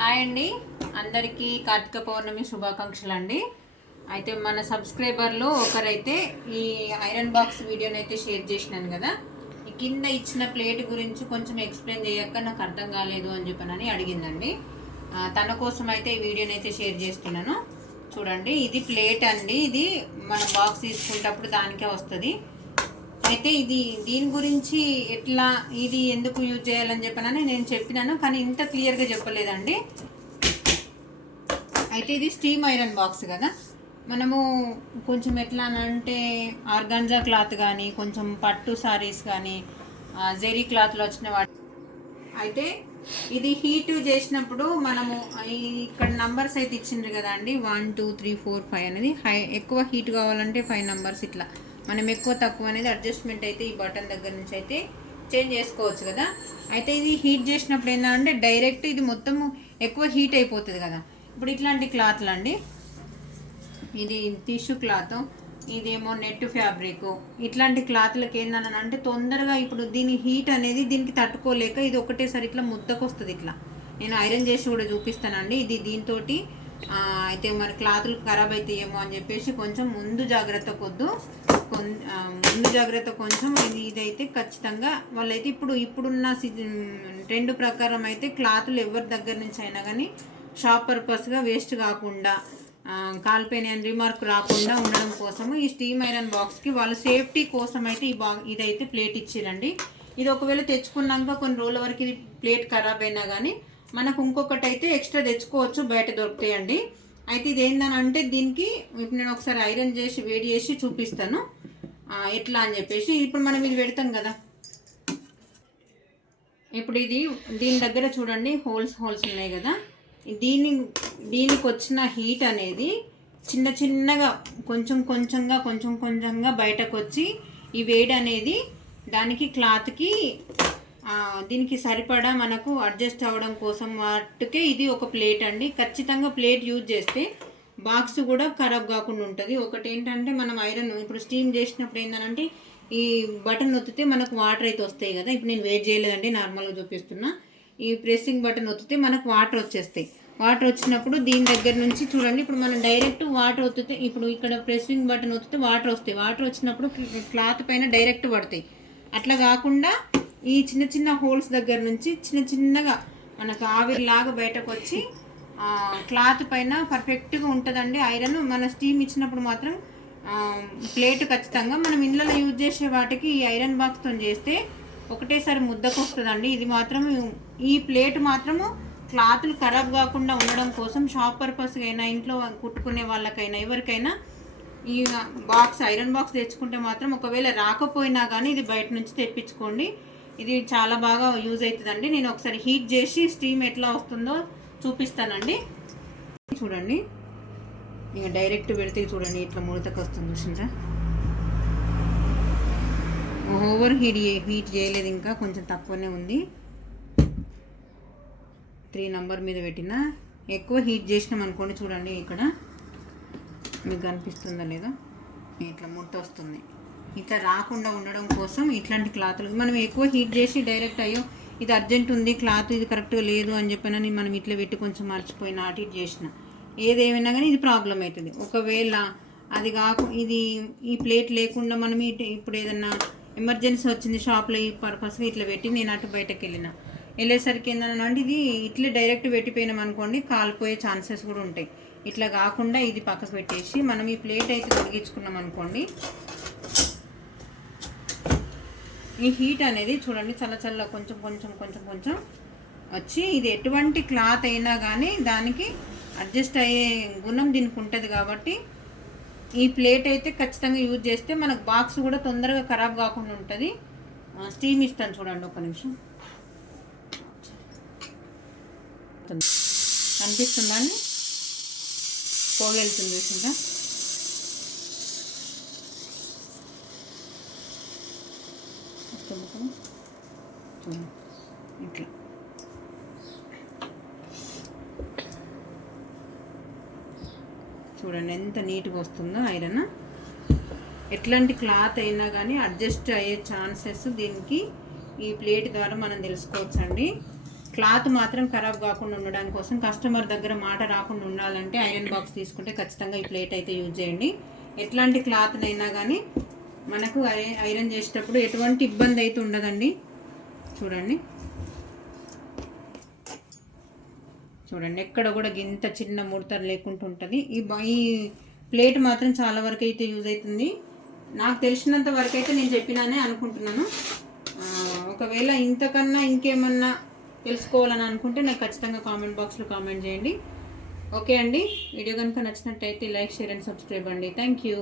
Hi అండి, అందరికీ కార్తీక పౌర్ణమి శుభాకాంక్షలు అండి. అయితే మన సబ్స్క్రైబర్లో ఒకరైతే ఈ ఐరన్ బాక్స్ వీడియోని అయితే షేర్ చేసినాను కదా, ఈ కింద ఇచ్చిన ప్లేట్ గురించి కొంచెం ఎక్స్ప్లెయిన్ చేయక నాకు అర్థం కాలేదు అని చెప్పనని అడిగిందండి. తన కోసం అయితే ఈ వీడియోని అయితే షేర్ చేస్తున్నాను. చూడండి, ఇది ప్లేట్ అండి. ఇది మన బాక్స్ తీసుకునేటప్పుడు దానికే వస్తుంది. అయితే దీని గురించి ఎట్లా, ఇది ఎందుకు యూజ్ చేయాలని చెప్పనని నేను చెప్పినాను, కానీ ఇంత క్లియర్గా చెప్పలేదండి. అయితే ఇది స్టీమ్ ఐరన్ బాక్స్ కదా, మనము కొంచెం ఎట్లా అంటే ఆర్గాన్జా క్లాత్ కానీ, కొంచెం పట్టు సారీస్ కానీ, జెరీ క్లాత్లో వచ్చిన వాటి అయితే ఇది హీట్ చేసినప్పుడు మనము ఇక్కడ నంబర్స్ అయితే ఇచ్చిండ్రు కదా అండి, 1 2 3 4 5 అనేది ఎక్కువ హీట్ కావాలంటే 5 నంబర్స్, ఇట్లా మనం ఎక్కువ తక్కువ అనేది అడ్జస్ట్మెంట్ అయితే ఈ బటన్ దగ్గర నుంచి అయితే చేంజ్ చేసుకోవచ్చు కదా. అయితే ఇది హీట్ చేసినప్పుడు ఏంటంటే డైరెక్ట్ ఇది మొత్తం ఎక్కువ హీట్ అయిపోతుంది కదా. ఇప్పుడు ఇట్లాంటి క్లాత్లు అండి, ఇది టిష్యూ క్లాత్, ఇదేమో నెట్ ఫ్యాబ్రిక్, ఇట్లాంటి క్లాత్లకు ఏంటంటే తొందరగా ఇప్పుడు దీని హీట్ అనేది దీనికి తట్టుకోలేక ఇది ఒకటేసారి ఇట్లా ముద్దకు వస్తుంది. ఇట్లా నేను ఐరన్ చేసి కూడా చూపిస్తానండి. ఇది దీంతో అయితే మరి క్లాతులు ఖరాబ్ అవుతాయేమో అని చెప్పేసి కొంచెం ముందు జాగ్రత్త కొంచెం ఇదైతే ఖచ్చితంగా వాళ్ళైతే ఇప్పుడున్న ట్రెండ్ ప్రకారం అయితే క్లాతులు ఎవరి దగ్గర నుంచి అయినా కానీ షాప్ పర్పస్గా వేస్ట్ కాకుండా, కాల్పోయిన రిమార్క్ రాకుండా ఉండడం కోసము ఈ స్టీమ్ ఐరన్ బాక్స్కి వాళ్ళ సేఫ్టీ కోసం అయితే ఇదైతే ప్లేట్ ఇచ్చిరండి. ఇది ఒకవేళ తెచ్చుకున్నాక కొన్ని రోజుల వరకు ఇది ప్లేట్ ఖరాబ్ అయినా కానీ మనకు ఇంకొకటి అయితే ఎక్స్ట్రా తెచ్చుకోవచ్చు, బయట దొరుకుతాయండి. అయితే ఇది ఏంటంటే దీనికి ఇప్పుడు నేను ఒకసారి ఐరన్ చేసి వేడి చేసి చూపిస్తాను ఎట్లా అని చెప్పేసి. ఇప్పుడు మనం ఇది పెడతాం కదా, ఇప్పుడు దీని దగ్గర చూడండి హోల్స్ ఉన్నాయి కదా. దీనికి వచ్చిన హీట్ అనేది చిన్నగా కొంచెం కొంచెంగా బయటకు వచ్చి ఈ వేడి అనేది దానికి క్లాత్కి దీనికి సరిపడా మనకు అడ్జస్ట్ అవ్వడం కోసం వాటికే ఇది ఒక ప్లేట్ అండి. ఖచ్చితంగా ప్లేట్ యూజ్ చేస్తే బాక్స్ కూడా ఖరాబ్ కాకుండా ఉంటుంది. ఒకటి ఏంటంటే మనం ఐరన్ ఇప్పుడు స్టీమ్ చేసినప్పుడు ఏంటంటే ఈ బటన్ నొత్తితే మనకు వాటర్ అయితే వస్తాయి కదా. ఇప్పుడు నేను వెయిట్ చేయలేదండి, నార్మల్గా చూపిస్తున్నా. ఈ ప్రెస్సింగ్ బటన్ ఒత్తితే మనకు వాటర్ వచ్చేస్తాయి. వాటర్ వచ్చినప్పుడు దీని దగ్గర నుంచి చూడండి, ఇప్పుడు మనం డైరెక్ట్ వాటర్ ఒత్తితే, ఇప్పుడు ఇక్కడ ప్రెస్సింగ్ బటన్ ఒత్తితే వాటర్ వస్తాయి. వాటర్ వచ్చినప్పుడు క్లాత్ పైన డైరెక్ట్ పడతాయి. అట్లా కాకుండా ఈ చిన్న హోల్స్ దగ్గర నుంచి చిన్నగా మనకు ఆవిరిలాగా బయటకు వచ్చి క్లాత్ పైన పర్ఫెక్ట్గా ఉంటుందండి ఐరన్. మన స్టీమ్ ఇచ్చినప్పుడు మాత్రం ప్లేట్ ఖచ్చితంగా మనం ఇండ్లలో యూజ్ చేసే వాటికి ఈ ఐరన్ బాక్స్తో చేస్తే ఒకటేసారి ముద్దకు వస్తుందండి. ఇది మాత్రం ఈ ప్లేట్ మాత్రము క్లాతులు ఖరాబ్ కాకుండా ఉండడం కోసం షాప్ పర్పస్గా అయినా, ఇంట్లో కుట్టుకునే వాళ్ళకైనా, ఎవరికైనా ఈ బాక్స్ ఐరన్ బాక్స్ తెచ్చుకుంటే మాత్రం ఒకవేళ రాకపోయినా కానీ ఇది బయట నుంచి తెప్పించుకోండి. ఇది చాలా బాగా యూజ్ అవుతుందండి. నేను ఒకసారి హీట్ చేసి స్టీమ్ ఎట్లా వస్తుందో చూపిస్తానండి. చూడండి, ఇక డైరెక్ట్ పెడితే చూడండి ఇట్లా ముడతకు వస్తుంది, చూసిందా. ఓవర్ హీట్ చేయలేదు, ఇంకా కొంచెం తక్కువనే ఉంది. 3 నంబర్ మీద పెట్టిన. ఎక్కువ హీట్ చేసినాం అనుకోండి, చూడండి ఇక్కడ మీకు కనిపిస్తుందా లేదా, ఇట్లా ముడత వస్తుంది. ఇట్లా రాకుండా ఉండడం కోసం ఇట్లాంటి క్లాతులు మనం ఎక్కువ హీట్ చేసి డైరెక్ట్ అయ్యో ఇది అర్జెంట్ ఉంది, క్లాత్ ఇది కరెక్ట్గా లేదు అని చెప్పినని మనం ఇట్లా పెట్టి కొంచెం మర్చిపోయిన అటు ఇటు చేసిన ఏదేమైనా కానీ ఇది ప్రాబ్లం అవుతుంది. ఒకవేళ అది ఇది ఈ ప్లేట్ లేకుండా మనం ఇప్పుడు ఏదన్నా ఎమర్జెన్సీ వచ్చింది షాప్లో ఈ పర్పస్గా ఇట్లా పెట్టి నేను అటు బయటకు వెళ్ళేసరికి ఏంటంటే ఇది ఇట్లా డైరెక్ట్ పెట్టిపోయినాం అనుకోండి కాలిపోయే ఛాన్సెస్ కూడా ఉంటాయి. ఇట్లా కాకుండా ఇది పక్కకు పెట్టేసి మనం ఈ ప్లేట్ అయితే తొలగించుకున్నాం అనుకోండి, ఈ హీట్ అనేది చూడండి చల్ల కొంచెం వచ్చి ఇది ఎటువంటి క్లాత్ అయినా కానీ దానికి అడ్జస్ట్ అయ్యే గుణం దీనికి ఉంటుంది. కాబట్టి ఈ ప్లేట్ అయితే ఖచ్చితంగా యూజ్ చేస్తే మనకు బాక్స్ కూడా తొందరగా ఖరాబ్ కాకుండా ఉంటుంది. స్టీమ్ ఇస్తాను చూడండి, ఒక నిమిషం. అనిపిస్తుందా అండి, పోగెళ్తుంది చూసిందా. ఇట్లా చూడండి ఎంత నీట్గా వస్తుందో ఐరన్. ఎట్లాంటి క్లాత్ అయినా కానీ అడ్జస్ట్ అయ్యే ఛాన్సెస్ దీనికి ఈ ప్లేట్ ద్వారా మనం తెలుసుకోవచ్చండి. క్లాత్ మాత్రం ఖరాబ్ కాకుండా ఉండడానికి కోసం, కస్టమర్ దగ్గర మాట రాకుండా ఉండాలంటే ఐరన్ బాక్స్ తీసుకుంటే ఖచ్చితంగా ఈ ప్లేట్ అయితే యూజ్ చేయండి. ఎట్లాంటి క్లాత్నైనా కానీ మనకు ఐరన్ చేసేటప్పుడు ఎటువంటి ఇబ్బంది అయితే ఉండదండి. చూడండి చూడండి ఎక్కడ కూడా గింత చిన్న ముడతలు లేకుండా ఉంటుంది. ఈ ప్లేట్ మాత్రం చాలా వరకు అయితే యూజ్ అవుతుంది. నాకు తెలిసినంత వరకు అయితే నేను చెప్పినానే అనుకుంటున్నాను. ఒకవేళ ఇంతకన్నా ఇంకేమన్నా తెలుసుకోవాలని అనుకుంటే నాకు ఖచ్చితంగా కామెంట్ బాక్స్లో కామెంట్ చేయండి. ఓకే అండి, వీడియో కనుక నచ్చినట్టయితే లైక్, షేర్ అండ్ సబ్స్క్రైబ్ అండి. Thank you.